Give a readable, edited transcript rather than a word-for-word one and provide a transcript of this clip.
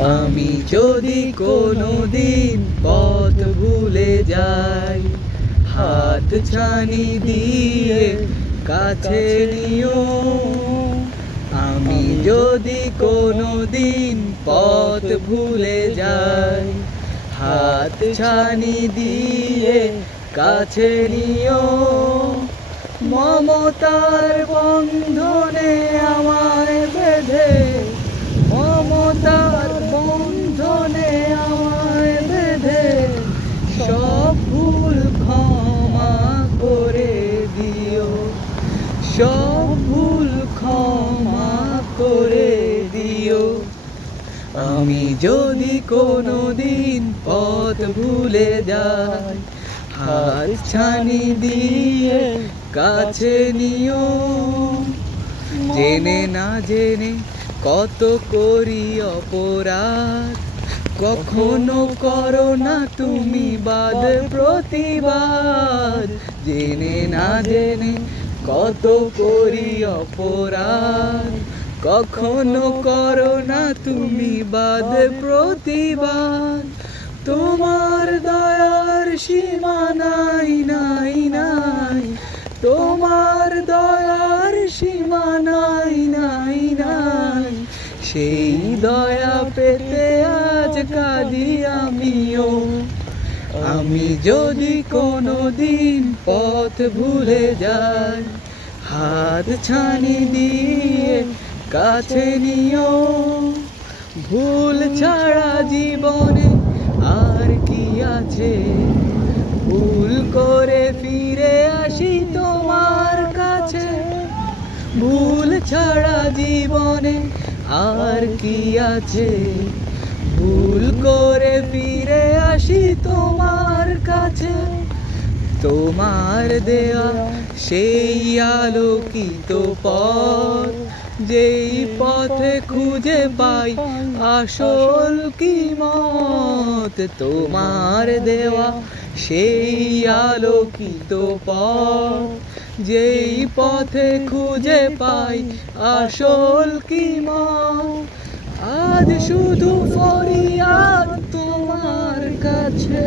আমি যদি কোনোদিন পথ ভুলে যাই, হাত ছানি দিয়ে কাছে নিও। আমি যদি কোনোদিন পথ ভুলে যাই, হাত ছানি দিয়ে কাছে নিও। মমতার বন্ধনে আমায় বেঁধে, মমতার বন্ধনে আমায় বেঁধে সব ভুল ক্ষমা করে দিও, সব ভুল ক্ষমা করে দিও। আমি যদি কোনোদিন পথ ভুলে যাই, হাত ছানি দিয়ে কাছে নিও। জেনে না জেনে কত করি অপরাধ, কখনো করো না তুমি বাদ প্রতিবাদ। জেনে না জেনে কত করি অপরাধ, কখনো করো না তুমি বাদ প্রতিবাদ। তোমার দয়ার সীমা নাই নাই নাই, তোমার দয়ার সীমা নাই নাই নাই। সেই দয়া পেতে আজ কাঁদি আমিও। আমি যদি কোনোদিন পথ ভুলে যাই, হাত ছানি দিয়ে কাছে নিও। ভুল ছাড়া জীবনে আর কি আছে, ভুল করে ফিরে আসি তোমার কাছে। ভুল ছাড়া জীবনে আর কি আছে, ভুল করে ফিরে আসি তোমার কাছে। তোমার দেয়া সেই আলোকিত পথ, যেই পথে খুঁজে পাই আসল কিমত। তোমার দেওয়া সেই আলোকিত পথ, যেই পথে খুঁজে পাই আসল কিমত। আজ শুধু ফরিয়াদ তোমার কাছে।